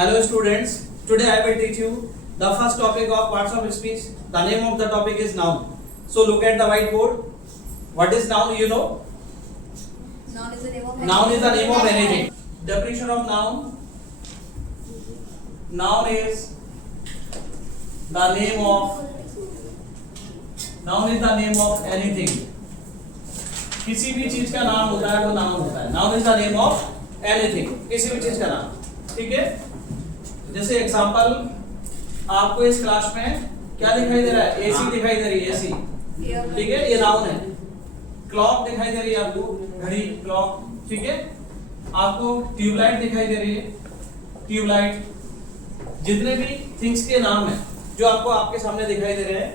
Hello students, today I will teach you the first topic of parts of speech. The name of the topic is noun. So look at the whiteboard. What is noun? You know? Noun is the name of anything. Noun is the name of anything. Definition of noun. Noun is the name of anything. किसी भी चीज का नाम होता है वो noun होता है. Noun is the name of anything. किसी भी चीज का नाम. ठीक है. जैसे एग्जांपल आपको इस क्लास में क्या दिखाई दे रहा है? एसी दिखाई दे रही है. एसी. ठीक है, ये नाउन है. क्लॉक दिखाई दे रही है आपको, घड़ी, क्लॉक. ठीक है. आपको ट्यूबलाइट दिखाई दे रही है, ट्यूबलाइट. जितने भी थिंग्स के नाम हैं जो आपको आपके सामने दिखाई दे रहे हैं,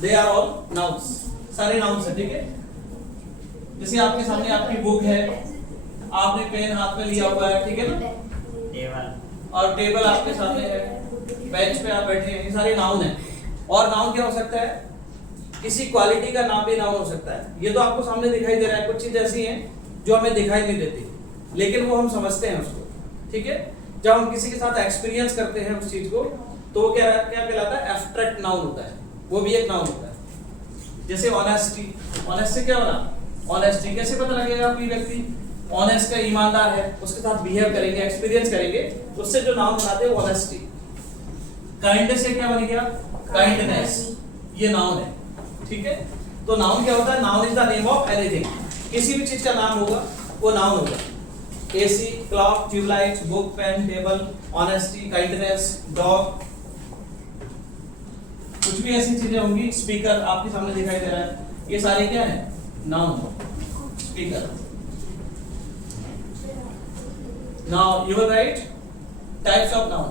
दे आर ऑल नाउन्स. सारे नाउन्स हैं. ठीक है. जैसे आपके सामने आपकी बुक है, आपने पेन हाथ में लिया हुआ है. ठीक है ना. टेबल और टेबल आपके सामने है, बेंच पे आप बैठे हैं. ये सारे नाउन हैं. और नाउन क्या हो सकता है? किसी क्वालिटी का नाम भी नाउन हो सकता है. ये तो आपको सामने दिखाई दे रहा है. कुछ चीज ऐसी हैं जो हमें दिखाई नहीं देती, लेकिन वो हम समझते हैं उसको. ठीक है. जब हम किसी के साथ एक्सपीरियंस करते हैं उस चीज को, तो वो क्या कहलाता है? एब्स्ट्रैक्ट नाउन होता है. वो भी एक नाउन होता है. जैसे ऑनेस्टी. ऑनेस्टी क्या होना? ऑनेस्टी कैसे पता लगेगा कोई व्यक्ति ऑनेस्ट है, ईमानदार है, उसके साथ बिहेव करेंगे, एक्सपीरियंस करेंगे, उससे जो नाउन बनाते हैं ऑनेस्टी. काइंडनेस से क्या बन गया? काइंडनेस. ये नाउन है. ठीक है. तो नाउन क्या होता है? Noun is the name of anything. किसी भी चीज का नाम होगा वो नाउन होगा. AC, clock, tube light, book, pen, table, honesty, kindness, dog, कुछ भी ऐसी चीजें होंगी. स्पीकर आपके सामने दिखाई दे रहा है. ये सारे क्या है? Noun. Speaker. Now you will write types of noun.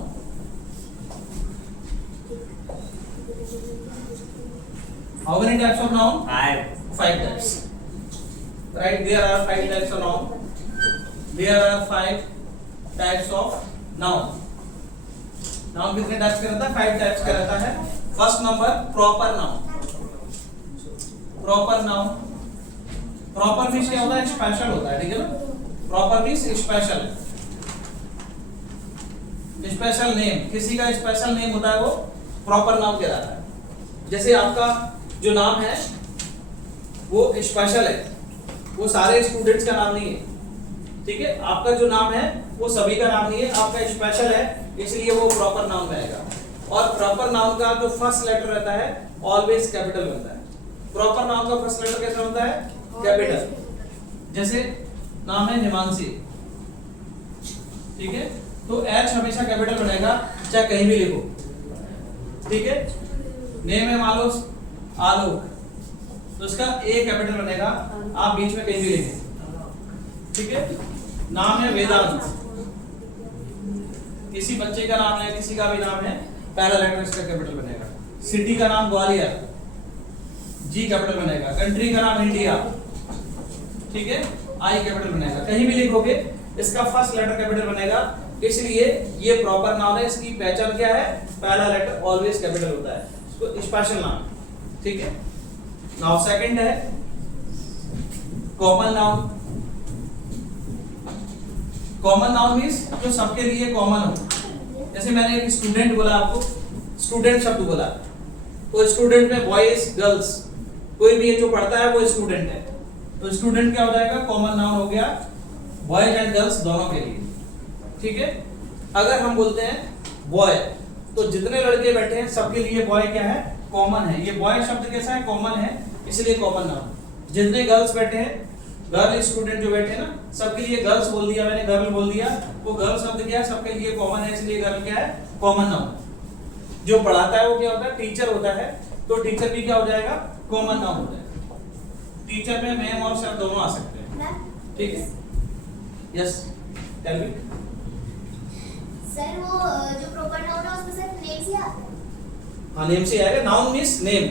How many types of noun? Five types. Right? There are 5 types of noun. There are 5 types of noun. Noun कितने types का रहता है? 5 types का रहता है. First number proper noun. Proper noun. Proper means क्या होता है? Special होता है. ठीक है ना? Proper means special. Special name. किसी का स्पेशल नेम होता है वो प्रॉपर नाउन कहलाता है. जैसे आपका जो नाम है वो स्पेशल है, वो सारे स्टूडेंट्स का नाम नहीं है. ठीक है. आपका जो नाम है वो सभी का नाम नहीं है, आपका स्पेशल है, इसलिए वो प्रॉपर नाउन बनेगा. और प्रॉपर नाउन का जो फर्स्ट लेटर रहता है ऑलवेज कैपिटल बनता है. प्रॉपर नाउन का फर्स्ट लेटर कैसा होता है? कैपिटल. जैसे नाम है हिमांशी. ठीक है. तो एच हमेशा कैपिटल बनेगा, चाहे कहीं भी लिखो. ठीक है. नेम है मान लो आलोक, तो इसका ए कैपिटल बनेगा, आप बीच में कहीं भी लिखें. ठीक है. नाम है वेदांत. किसी बच्चे का नाम है, किसी का भी नाम है, पहला लेटर इसका कैपिटल बनेगा. सिटी का नाम ग्वालियर, जी कैपिटल बनेगा. कंट्री का नाम इंडिया. ठीक है. आई कैपिटल बनेगा. कहीं भी लिखोगे इसका फर्स्ट लेटर कैपिटल बनेगा, इसलिए ये प्रॉपर नाउन है. इसकी पहचान क्या है? पहला लेटर ऑलवेज कैपिटल होता है. इसको स्पेशल नाउन. ठीक है. नाउ सेकंड है common noun. Common noun means जो सबके लिए कॉमन हो. जैसे मैंने एक स्टूडेंट बोला, आपको स्टूडेंट शब्द बोला, तो स्टूडेंट में बॉयज, गर्ल्स, कोई भी जो पढ़ता है वो स्टूडेंट है. तो स्टूडेंट क्या हो जाएगा? कॉमन नाउन हो गया, बॉयज एंड गर्ल्स दोनों के लिए. ठीक है. अगर हम बोलते हैं बॉय, तो जितने लड़के बैठे हैं सबके लिए बॉय क्या है? कॉमन है. ये बॉय शब्द कैसा है? कॉमन है, इसलिए कॉमन नाउन. जितने गर्ल्स बैठे हैं, गर्ल स्टूडेंट जो बैठे हैं ना, सबके लिए गर्ल्स बोल दिया मैंने, गर्ल बोल दिया, वो गर्ल शब्द क्या है? सबके लिए कॉमन है, इसलिए गर्ल क्या है? Common noun. जो पढ़ाता है वो क्या होता है? टीचर होता है. तो टीचर भी क्या हो जाएगा? कॉमन नाउन हो जाएगा. टीचर में मैम और सर दोनों आ सकते हैं. ठीक है. Yes, tell me. सर वो जो प्रॉपर नाउन है उसमें सिर्फ नेम से आता है. हाँ, नेम से आएगा. Noun means name.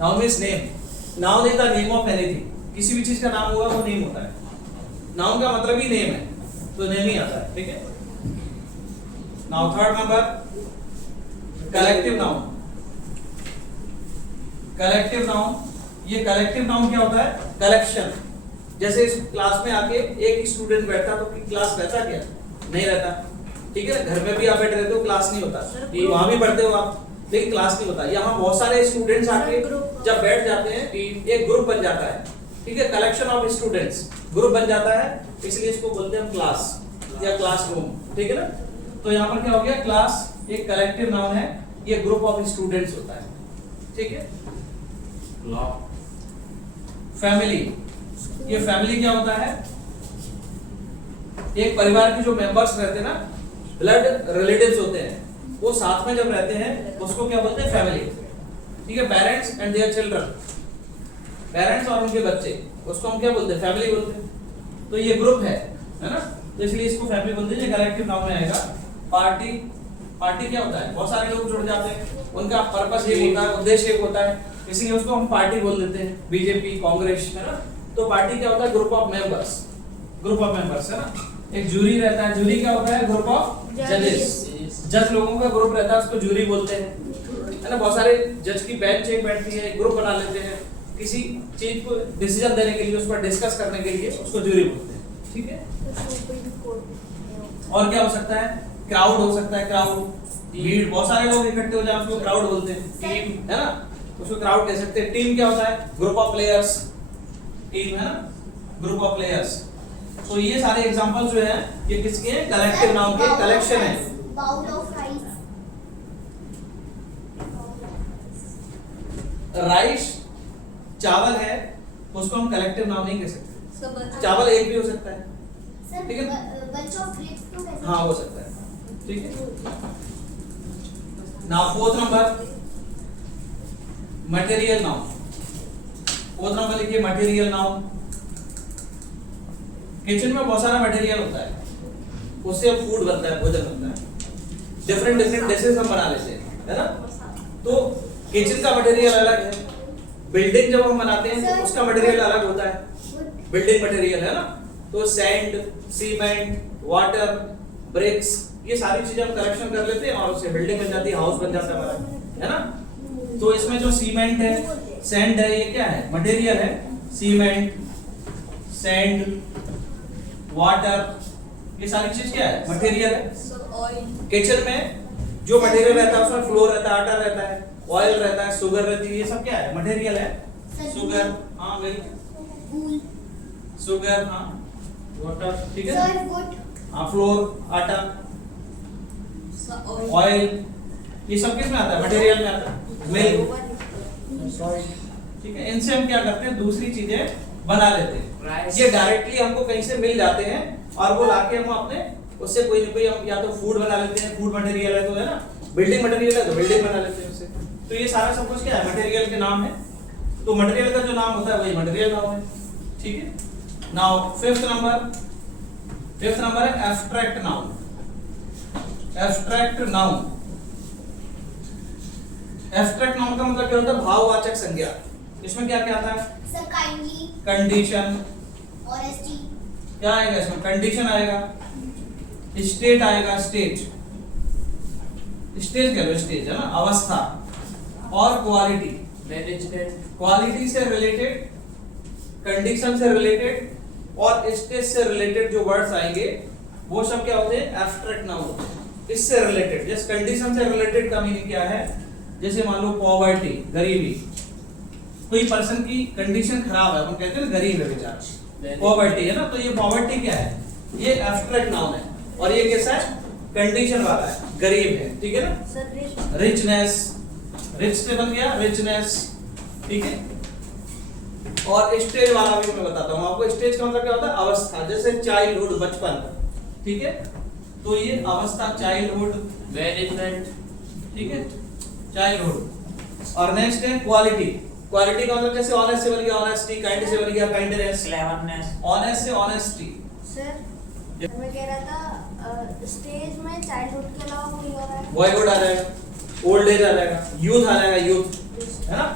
Noun means name. Noun is the name of anything. किसी भी चीज का नाम होगा वो नेम होता है. नाउन का मतलब ही नेम है, तो नेम ही आता है. ठीक है. Now third number collective noun. Collective noun. ये कलेक्टिव नाउन क्या होता है? कलेक्शन. जैसे इस क्लास में आके एक स्टूडेंट बैठता तो क्लास रहता क्या? नहीं रहता. ठीक है ना, घर में भी आप बैठे रहते हो क्लास नहीं होता, कि वहां भी पढ़ते हो आप लेकिन क्लास नहीं होता। यहाँ बहुत सारे स्टूडेंट्स आके जब बैठ जाते हैं एक ग्रुप बन जाता है, ठीक है, कलेक्शन ऑफ स्टूडेंट्स ग्रुप बन जाता है, इसलिए इसको बोलते हैं हम क्लास या क्लासरूम, ठीक है ना। तो यहाँ पर क्या हो गया, क्लास एक कलेक्टिव नाउन है, ये ग्रुप ऑफ स्टूडेंट्स होता है, ठीक है। फैमिली, ये फैमिली क्या होता है, एक परिवार के जो मेंबर्स रहते हैं ना, ब्लड रिलेटिव्स होते हैं, वो साथ में जब रहते हैं उसको क्या बोलते हैं, फैमिली, ठीक है। Parents and their children, parents और उनके बच्चे, उसको हम क्या बोलते हैं, फैमिली बोलते हैं। तो ये ग्रुप है ना, तो इसलिए इसको फैमिली बोलते हैं। ये कलेक्टिव नाउन में आएगा। पार्टी, पार्टी क्या होता है, बहुत सारे लोग जुड़ जाते हैं, उनका पर्पस एक होता है, उद्देश्य एक होता है, इसलिए उसको हम पार्टी बोल देते हैं, बीजेपी, कांग्रेस, है ना। तो पार्टी क्या होता है, group of members, group of members, है ना। एक जूरी रहता है, जूरी क्या होता है, ग्रुप ऑफ जजेस, जज लोगों का ग्रुप रहता है, उसको जूरी बोलते हैं, है ना। बहुत सारे जज की बेंच एक बैठती है, ग्रुप बना लेते हैं, किसी चीज को डिसीजन देने के लिए, उस पर डिस्कस करने के लिए, उसको जूरी बोलते हैं, ठीक है। और क्या हो सकता है, क्राउड हो सकता है, क्राउड, भीड़, बहुत सारे लोग इकट्ठे हो जाए उसको क्राउड बोलते हैं। टीम, है ना, उसको क्राउड कह सकते हैं। टीम क्या होता है, ग्रुप ऑफ प्लेयर्स, टीम, है ना, ग्रुप ऑफ प्लेयर्स। तो ये सारे एग्जांपल जो है ये किसके हैं, कलेक्टिव नाउन के कलेक्शन है। बाउल ऑफ राइस, राइस चावल है, उसको हम कलेक्टिव नाउन नहीं कह सकते, चावल एक भी हो सकता है, सर ठीक है। बंच ऑफ ग्रेप्स तो कैसे, हाँ हो सकता है, ठीक है। Now fourth number, material noun, fourth number लिखिए, मटेरियल नाउन। किचन में बहुत सारा मटेरियल होता है, उससे अब फूड बनता है, भोजन बनता है, डिफरेंट डिफरेंट डिशेस हम बना लेते हैं, है ना। तो किचन का मटेरियल अलग है, बिल्डिंग जब हम बनाते हैं तो उसका मटेरियल अलग होता है, बिल्डिंग मटेरियल, है ना। तो सैंड, सीमेंट, वाटर, ब्रिक्स, ये सारी चीजें हम कलेक्शन कर लेते हैं और उससे बिल्डिंग बन जाती है, हाउस बन जाता है हमारा, है ना। तो इसमें जो सीमेंट है, सैंड है, ये क्या है, मटेरियल है। सीमेंट, सैंड, वाटर, ये सारी चीज क्या है, मटेरियल है। किचन में जो मटेरियल रहता है उसमें फ्लोर रहता है, आटा रहता है, ऑयल रहता है, शुगर रहती है, ये सब क्या है, मटेरियल है। शुगर, हाँ वेरी, शुगर, हाँ, वाटर, ठीक है। सर वुड, हाँ, फ्लोर, आटा, ऑयल, ये सब किस में आता है, मटेरियल में आता है। मिल्क, ठीक है। इनसे हम क्या करते हैं, दूसरी चीजें बना लेते हैं। ये डायरेक्टली हमको कहीं से मिल जाते हैं और वो लाके हम अपने उससे कोई ना कोई हम या तो फूड बना लेते हैं, फूड मटेरियल है तो, है ना, बिल्डिंग मटेरियल है तो बिल्डिंग बना लेते हैं उससे। तो ये सारा सब कुछ क्या है, मटेरियल के नाम है। तो मटेरियल का जो नाम होता है वही मटेरियल नाम है, ठीक है। नाउ फिफ्थ नंबर है abstract noun. Abstract noun, abstract noun का मतलब क्या होता है, भाववाचक संज्ञा। इसमें क्या क्या आता है, सर काइंडली, कंडीशन, ऑनेस्टी, क्या आएगा इसमें, कंडीशन आएगा, स्टेट आएगा, स्टेट कह लो, स्टेज, है ना, अवस्था, और क्वालिटी, मैनेजमेंट। क्वालिटी से रिलेटेड, कंडीशन से रिलेटेड और स्टेज से रिलेटेड जो वर्ड्स आएंगे वो सब क्या होते हैं, एब्स्ट्रैक्ट नाउन होते हैं। इससे रिलेटेड, जैसे कंडीशन से रिलेटेड का मीनिंग क्या है, जैसे मान लो पॉवर्टी, गरीबी, कोई पर्सन की कंडीशन खराब है, हम कहते हैं ना गरीब है बेचारा, पॉवर्टी, है ना। तो ये पॉवर्टी क्या है, ये एब्स्ट्रैक्ट नाउन है, और ये कैसा है, कंडीशन वाला है, गरीब है, ठीक है ना। रिचनेस, रिच से बन गया रिचनेस, ठीक है। और स्टेज वाला भी मैं बताता हूँ आपको। स्टेज का मतलब क्या होता है, अवस्था, जैसे चाइल्डहुड, बचपन, ठीक है। तो ये अवस्था, चाइल्डहुड, मैनेजमेंट, ठीक है, चाइल्डहुड। और नेक्स्ट है क्वालिटी। क्वालिटी का मतलब जैसे ऑनेस्ट से बन गया ऑनेस्टी, काइंड से बन गया काइंडनेस, क्लेवरनेस, ऑनेस्ट से ऑनेस्टी। सर मैं कह रहा था स्टेज में चाइल्डहुड के अलावा कोई और है, बॉयहुड आ जाएगा, ओल्ड एज आ जाएगा, यूथ आ जाएगा, यूथ, है ना।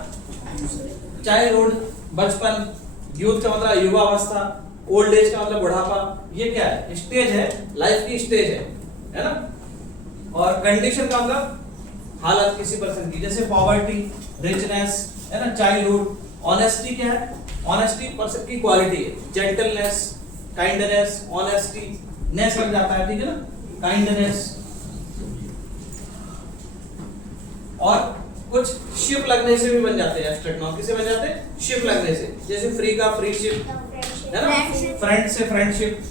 चाइल्डहुड बचपन, यूथ का मतलब युवावस्था, ओल्ड एज का मतलब बुढ़ापा। ये क्या है, स्टेज है, लाइफ की स्टेज है ना। और कंडीशन का मतलब हालत किसी पर्सन की, जैसे पॉवर्टी, रिचनेस, है ना, चाइल्डहुड। ऑनेस्टी क्या है, ऑनेस्टी पर्सन की क्वालिटी है, जेंटलनेस, काइंडनेस, ऑनेस्टी, नेस लग जाता है, ठीक है ना। काइंडनेस, और कुछ शिप लगने से भी बन जाते हैं एब्स्ट्रैक्ट नाउन। किसे बन जाते हैं? शिप लगने से। जैसे फ्री का फ्रीशिप है ना, फ्रेंड से फ्रेंडशिप,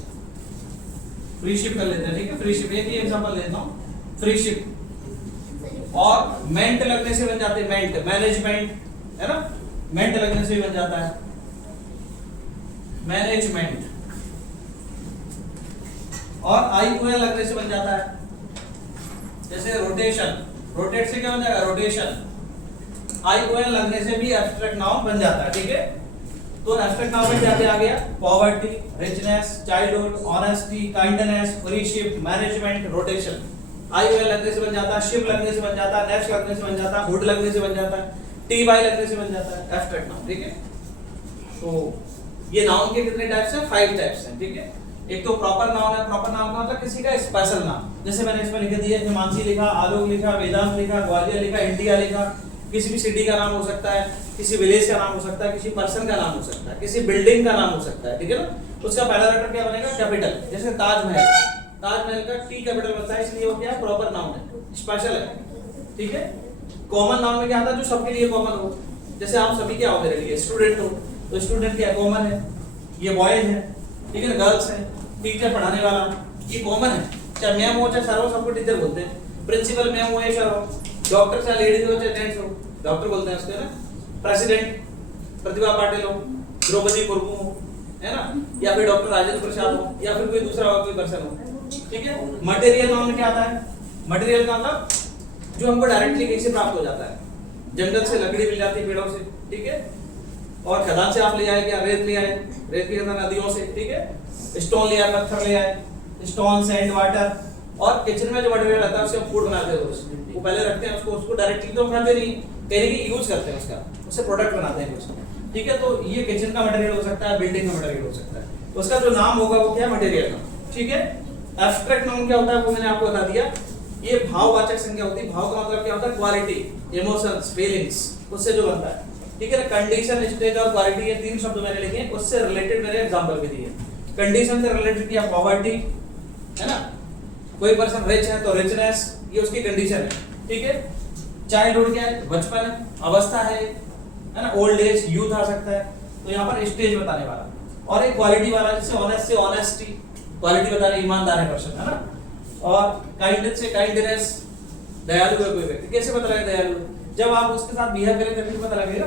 फ्रीशिप कर लेते हैं, ठीक है। फ्रीशिप एक ही एग्जांपल लेता हूं, फ्रीशिप। और मेंट लगने से बन जाते हैं, मेंट मैनेजमेंट है ना, मेंट लगने से भी बन जाता है मैनेजमेंट। और आईओएल लगने से बन जाता है, जैसे रोटेशन, रोटेट से क्या बन जाएगा? रोटेशन। आईओएल लगने से भी एब्स्ट्रैक्ट नाउन बन जाता है, ठीक है। तो एब्स्ट्रैक्ट नाउन में क्या आ गया? Poverty, richness, childhood, honesty, kindness, freeship, management, rotation. IOL लगने से बन जाता है, शिप लगने से बन जाता है, नेस्ट लगने से बन जाता है, हुड लगने से बन जाता है, टी वाई लगने से बन जाता है एब्स्ट्रैक्ट नाउन, ठीक है। तो ये नाउन के कितने टाइप्स हैं? 5 टाइप्स हैं, ठीक है। एक तो प्रॉपर नाउन है। प्रॉपर नाउन का मतलब किसी का स्पेशल नाम, जैसे मैंने इसमें लिख दिया हिमांशी लिखा, आलोक लिखा, वेदांत लिखा, ग्वालियर लिखा, इंडिया लिखा। किसी भी सिटी का नाम हो सकता है, किसी विलेज का नाम हो सकता है, किसी पर्सन का नाम हो सकता है, किसी बिल्डिंग का नाम हो सकता है, ठीक है ना। उसका पहला लेटर क्या बनेगा? कैपिटल। जैसे ताजमहल, ताजमहल का टी कैपिटल बनता है, इसलिए वो क्या है? प्रॉपर नाउन है, स्पेशल है, ठीक है। कॉमन नाउन में क्या आता है? जो सबके लिए कॉमन हो। जैसे आप सभी क्या हो मेरे लिए? स्टूडेंट हो, तो स्टूडेंट क्या कॉमन है, ये बॉयज है, ठीक है ना, गर्ल्स है, टीचर पढ़ाने वाला, ये कॉमन है। चाहे मैम हो चाहे सर हो, सबको टीचर बोलते हैं। प्रिंसिपल मैम हो या सर हो, डॉक्टर चाहे लेडीज हो चाहे जेंट्स हो, डॉक्टर बोलते हैं उसको, है ना। प्रेसिडेंट प्रतिभा पाटिल हो, द्रौपदी मुर्मू हो, है ना, या फिर डॉक्टर राजेंद्र प्रसाद हो, या फिर कोई दूसरा कोई पर्सन हो, ठीक है। मटेरियल नाउन में क्या आता है? मटेरियल का मतलब जो हमको डायरेक्टली कहीं से प्राप्त हो जाता है, जंगल से लकड़ी मिल जाती है, पेड़ों से, ठीक है। और खदान से आप ले आए, क्या रेत ले आए, रेत की नदियों से, ठीक है। स्टोन ले आए, पत्थर ले आए, स्टोन, सैंड, वाटर। और किचन में जो मटेरियल आता है उससे हम फूड बनाते हैं, वो पहले रखते हैं उसको डायरेक्टली तो खाते नहीं, कहीं की यूज करते हैं उसका, उससे प्रोडक्ट बनाते हैं कुछ, ठीक है। तो ये किचन का मटेरियल हो सकता है, बिल्डिंग का मटेरियल हो सकता है, तो उसका जो नाम होगा वो क्या है? मटेरियल नाम, ठीक है। एब्स्ट्रैक्ट नाउन क्या होता है वो मैंने आपको बता दिया। ये भाववाचक संज्ञा होती है। भाव का मतलब क्या होता है? क्वालिटी, इमोशंस, फीलिंग्स, उससे जो बनता है, ठीक है ना। कंडीशन, स्टेज और क्वालिटी, ये 3 शब्द मैंने लिखे हैं, उससे रिलेटेड मैंने एग्जांपल भी दिए। कंडीशन से रिलेटेड किया पॉवर्टी, है ना, कोई पर्सन रिच है तो रिचनेस, ये उसकी कंडीशन है, ठीक है। चाइल्डहुड क्या है? बचपन है, अवस्था है ना। ओल्ड एज, यूथ आ सकता है, तो यहाँ पर स्टेज बताने वाला। और एक क्वालिटी वाला, जैसे ऑनेस्ट से ऑनेस्टी, क्वालिटी बता रहे ईमानदार है पर्सन, है ना। और काइंडनेस से काइंडनेस, दयालु है कोई व्यक्ति, कैसे पता लगेगा दयालु? जब आप उसके साथ बिहेव करेंगे तभी पता लगेगा।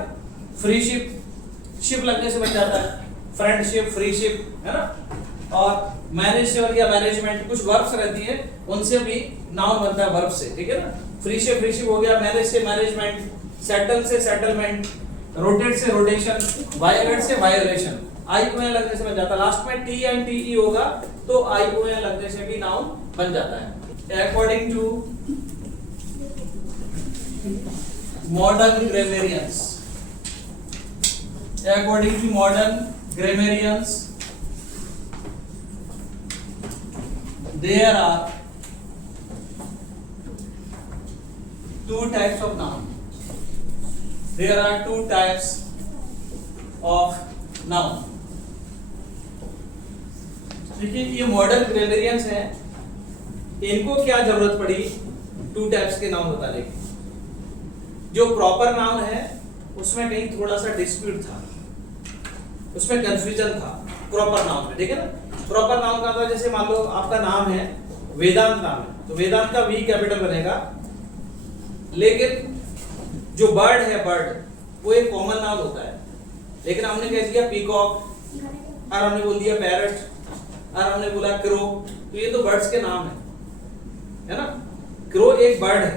फ्रीशिप, शिप लगने से बन जाता है, फ्रेंडशिप, फ्रीशिप, है ना। और मैनेजर या मैनेजमेंट, कुछ वर्ब्स रहती है, उनसे भी नाउन बनता है वर्ब से, ठीक है ना। फ्रीशिप, फ्रीशिप हो गया, मैनेज से मैनेजमेंट, सेटल से सेटलमेंट, रोटेट से रोटेशन, वायलेट से वायलेशन। आईओएन लगने से बन जाता है। लास्ट में टी एंड टी होगा तो आईओएन लगने से भी नाउन बन जाता है। According to modern grammarians, according to modern grammarians, there are 2 types of noun. There are 2 types of noun. देखिए ये मॉडर्न ग्रामेरियंस हैं, इनको क्या जरूरत पड़ी 2 टाइप्स के नाउन बताने की? जो प्रॉपर नाउन है उसमें कहीं थोड़ा सा डिस्प्यूट था, उसमें कंफ्यूजन था प्रॉपर नाउन में, ठीक है ना। प्रॉपर नाउन का मतलब जैसे मान लो आपका नाम है वेदांत नाम है, तो वेदांत का वी कैपिटल बनेगा, लेकिन जो बर्ड है, बर्ड वो एक कॉमन नाउन होता है, लेकिन हमने कह दिया पीकॉक, और हमने बोल दिया पैरट, और हमने बोला क्रो, तो ये तो बर्ड्स के नाम है ना। क्रो एक बर्ड है,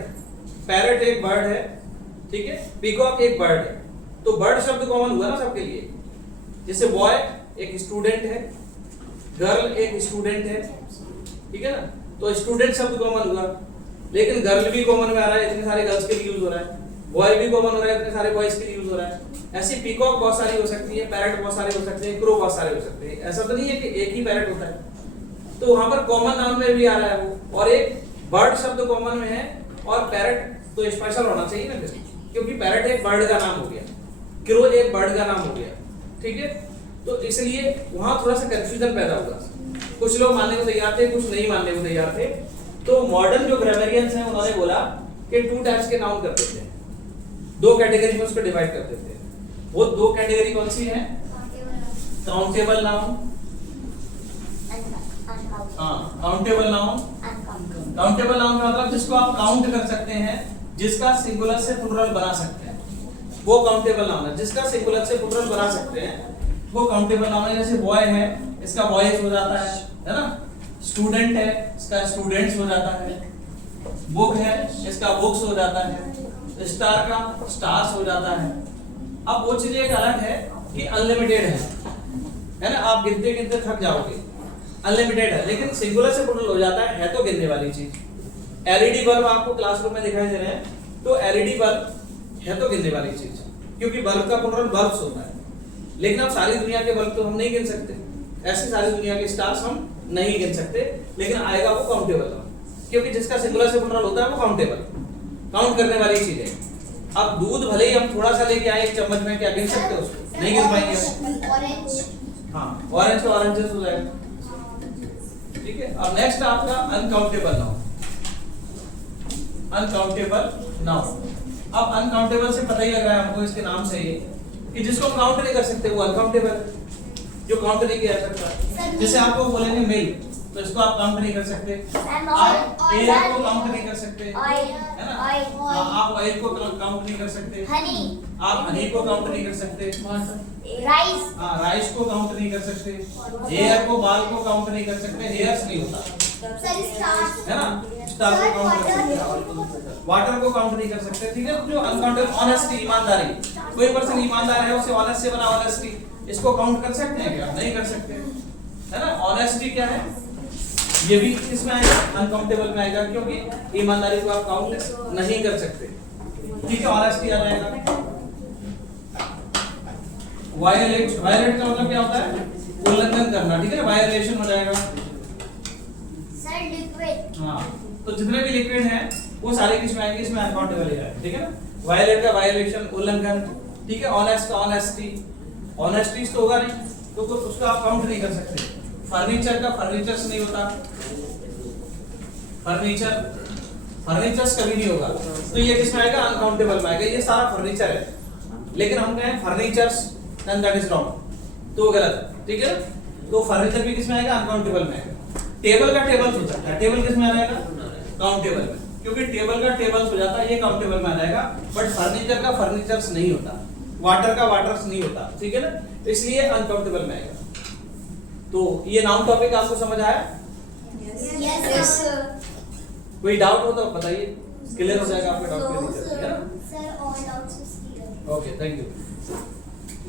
पैरट एक बर्ड है, ठीक है, पीकॉक एक बर्ड है, तो बर्ड शब्द कॉमन हुआ ना सबके लिए। जैसे बॉय एक स्टूडेंट है, गर्ल एक स्टूडेंट है, ठीक है ना, तो स्टूडेंट शब्द कॉमन हुआ, लेकिन गर्ल भी कॉमन में आ रहा है, इतने सारे गर्ल्स के लिए यूज हो रहा है, बॉय भी कॉमन हो रहा है, इतने सारे बॉयज के लिए यूज हो रहा है। ऐसी पीकॉक बहुत सारी हो सकती है, पैरट बहुत सारे हो सकते हैं, क्रो बहुत सारे हो सकते हैं, ऐसा तो नहीं है कि एक ही पैरट होता है। तो वहां पर कॉमन नाउन में भी आ रहा है वो, और एक बर्ड शब्द कॉमन में है, और पैरट तो स्पेशल होना चाहिए ना, क्योंकि पैरट एक बर्ड का नाम हो गया, क्रो एक बर्ड का नाम हो गया, ठीक है। तो इसलिए वहां थोड़ा सा कंफ्यूजन पैदा हुआ, कुछ लोग मानने को तैयार थे, कुछ नहीं मानने को तैयार थे। तो मॉडर्न जो ग्रामरियंस हैं उन्होंने बोला कि 2 टाइप्स के नाउन कर देते हैं, 2 कैटेगरी में उसको डिवाइड कर देते हैं। वो 2 कैटेगरी कौन सी है? काउंटेबल नाउन, हाँ काउंटेबल नाउन। काउंटेबल नाउन का मतलब जिसको आप काउंट कर सकते हैं, जिसका सिंगुलर से प्लूरल बना सकते हैं, वो काउंटेबल नाउन है। जिसका सिंगुलर से प्लूरल बना सकते हैं वो काउंटेबल नाउन है। जैसे बॉय है, इसका बॉयज हो जाता है ना। स्टूडेंट है, इसका स्टूडेंट्स हो जाता है। बुक है, इसका बुक्स हो जाता है। स्टार का स्टार्स हो जाता है। अब वो चीज एक अलग है कि अनलिमिटेड है ना, आप गिनते गिनते थक जाओगे, अनलिमिटेड है, लेकिन सिंगुलर से प्लूरल हो जाता है तो गिनने वाली चीज। एलईडी बल्ब आपको क्लासरूम में दिखाई दे रहे हैं, तो एलईडी बल्ब है तो गिनने वाली चीज, क्योंकि बल्ब का प्लूरल बल्ब्स होता है। लेकिन अब सारी दुनिया के बल्ब तो हम नहीं गिन सकते, ऐसी सारी दुनिया के स्टार्स हम नहीं गिन सकते, लेकिन आएगा वो काउंटेबल, क्योंकि जिसका सिंगुलर से प्लूरल होता है वो काउंटेबल, काउंट करने वाली चीज है। अब दूध भले ही हम थोड़ा सा लेके आए एक चम्मच में, क्या गिन सकते हो उसको? नहीं गिन पाएंगे। ऑरेंज, हाँ ऑरेंज का ऑरेंजेस हो जाएगा, ठीक है। अब नेक्स्ट आपका अनकाउंटेबल नाउन। अनकाउंटेबल नाउन, अब अनकाउंटेबल से पता ही लग रहा है हमको इसके नाम से ही कि जिसको काउंट नहीं कर सकते वो अनकाउंटेबल, जो काउंट नहीं किया जा सकता। जैसे आपको बोलेंगे मिल्क, तो इसको आप काउंट नहीं कर सकते। आप एयर को काउंट नहीं कर सकते, है ना। आप ऑयल को काउंट नहीं कर सकते। हनी, आप हनी को काउंट नहीं कर सकते। राइस, हाँ राइस को काउंट नहीं कर सकते। हेयर को, बाल को काउंट नहीं कर सकते, हेयर्स नहीं होता, है ना। स्टार को काउंट कर सकते, वाटर को काउंट नहीं कर सकते, ठीक है। जो अनकाउंटेबल, ऑनेस्टी, ईमानदारी, कोई पर्सन ईमानदार है, उसे ऑनेस्ट से बना ऑनेस्टी, इसको काउंट कर सकते हैं क्या? नहीं कर सकते, है ना। ऑनेस्टी क्या है? ये भी किसमें आएगा? अनकाउंटेबल में आएगा, क्योंकि ईमानदारी को आप काउंट नहीं कर सकते, ठीक है। ऑनेस्टी आ जाएगा। वायलेट, वायलेट का मतलब क्या होता है? उल्लंघन करना, ठीक है। वायलेशन हो जाएगा। सर लिक्विड, हाँ, तो जितने भी लिक्विड हैं वो सारे किसमें आएंगे? इसमें अनकाउंटेबल ही आएगा, ठीक है ना। वायलेट का वायलेशन, उल्लंघन, ठीक है। ऑनेस्ट का ऑनेस्टी, ऑनेस्टी तो होगा नहीं, तो उसका आप काउंट नहीं कर सकते। फर्नीचर का फर्नीचर्स नहीं होता, फर्नीचर्स कभी नहीं होगा, तो ये किसमें आएगा? अनकाउंटेबल में आएगा। ये सारा फर्नीचर है, लेकिन हम कहें furnitures, then that is wrong, तो गलत, ठीक है। तो फर्नीचर भी किसमें आएगा? अनकाउंटेबल में आएगा। टेबल का टेबल्स हो सकता है, टेबल किसमें आ जाएगा? काउंटेबल में, क्योंकि टेबल का टेबल्स हो जाता है, ये काउंटेबल में आ जाएगा। बट फर्नीचर का फर्नीचर्स नहीं होता, वाटर का वाटर्स नहीं होता, ठीक है ना, इसलिए अनकाउंटेबल में आएगा। तो ये नाउन टॉपिक आपको समझ आया? Yes sir. कोई डाउट हो तो बताइए, क्लियर हो जाएगा आपका डाउट, है ना। Sir all doubts is clear. Okay, thank you.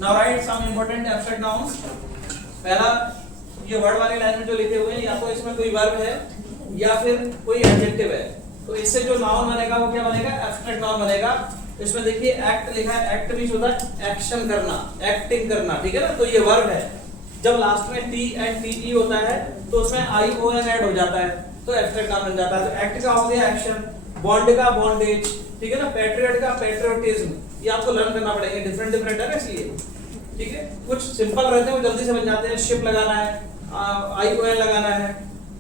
Now write some important abstract nouns. पहला, ये वर्ड वाली लाइन में जो लिखे हुए हैं, या तो इसमें कोई वर्ब है या फिर कोई एडजेक्टिव है, तो इससे जो नाउन बनेगा वो क्या बनेगा? एब्स्ट्रैक्ट नाउन बनेगा। इसमें देखिए एक्ट लिखा है, एक्ट मींस होता है एक्शन करना, एक्टिंग करना, ठीक है ना। तो ये वर्ब है, जब लास्ट में टी एंड टी ई होता है तो उसमें आई ओ एन ऐड हो जाता है, तो एब्स्ट्रैक्ट नाउन बन जाता है। तो एक्ट का हो गया एक्शन, बॉन्ड का बॉन्डेज, ठीक है ना, पैट्रियट का पैट्रियोटिज्म, ये आपको लर्न करना पड़ेगा, डिफरेंट डिफरेंट है ना इसलिए, ठीक है। कुछ सिंपल रहते हैं वो जल्दी से बन जाते हैं, शिप लगाना है, आई ओ एन लगाना है,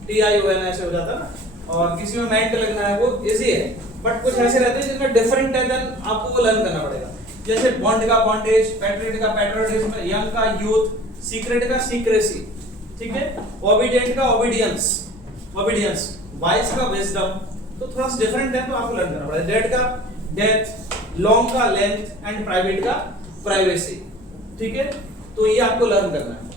टी आई ओ एन ऐसे हो जाता है ना, और किसी में मेंट लगना है, वो इजी है। बट कुछ ऐसे रहते हैं जिनमें डिफरेंट है, देन आपको वो लर्न करना पड़ेगा। जैसे बॉन्ड का बॉन्डेज, पैट्रियट का पैट्रियोटिज्म, यंग का यूथ, सीक्रेट का सीक्रेसी, ठीक है, ओबीडिएंट का ओबीडियंस, ओबीडियंस, वाइज का विजडम, तो थोड़ा सा डिफरेंट है तो आपको लर्न करना पड़ेगा। डेड का डेथ, लॉन्ग का लेंथ एंड प्राइवेट का प्राइवेसी, ठीक है, तो ये आपको लर्न करना है।